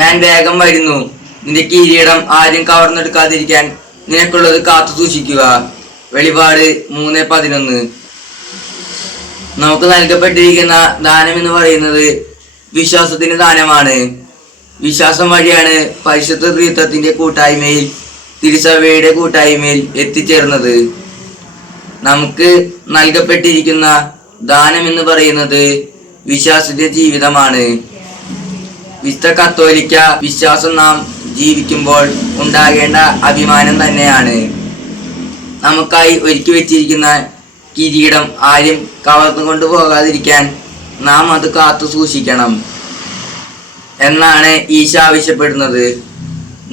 ഞാൻ വേഗം വരുന്നു. നിന്റെ കിരീടം ആരും കവർന്നെടുക്കാതിരിക്കാൻ നിനക്കുള്ളത് കാത്തു സൂക്ഷിക്കുക. വെളിപാട് 3:11. നമുക്ക് നൽകപ്പെട്ടിരിക്കുന്ന ദാനം എന്ന് പറയുന്നത് വിശ്വാസത്തിന്റെ ദാനമാണ്. വിശ്വാസം വഴിയാണ് പരിശുദ്ധ ത്രിത്വത്തിന്റെ കൂട്ടായ്മയിൽ, തിരുസഭയുടെ കൂട്ടായ്മയിൽ എത്തിച്ചേർന്നത്. നമുക്ക് നൽകപ്പെട്ടിരിക്കുന്ന ദാനം എന്ന് പറയുന്നത് വിശ്വാസത്തിന്റെ ജീവിതമാണ്. വിശുദ്ധ കത്തോലിക്ക വിശ്വാസം നാം ജീവിക്കുമ്പോൾ ഉണ്ടാകേണ്ട അഭിമാനം തന്നെയാണ്. നമുക്കായി ഒരുക്കി വെച്ചിരിക്കുന്ന കിരീടം ആരും കവർന്നു കൊണ്ടുപോകാതിരിക്കാൻ നാം അത് കാത്തു സൂക്ഷിക്കണം എന്നാണ് ഈശോ ആവശ്യപ്പെടുന്നത്.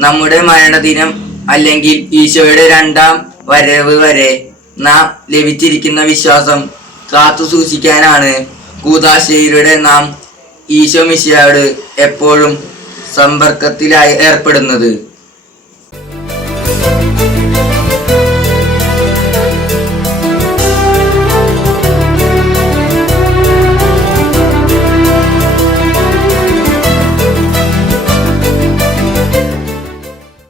നമ്മുടെ മരണദിനം അല്ലെങ്കിൽ ഈശോയുടെ 2ാം വരവ് വരെ നാം ലഭിച്ചിരിക്കുന്ന വിശ്വാസം കാത്തു സൂക്ഷിക്കാനാണ് കൂദാശയിലൂടെ നാം ഈശോ മിശിഹായോട് എപ്പോഴും സമ്പർക്കത്തിലായി ഏർപ്പെടുന്നത്.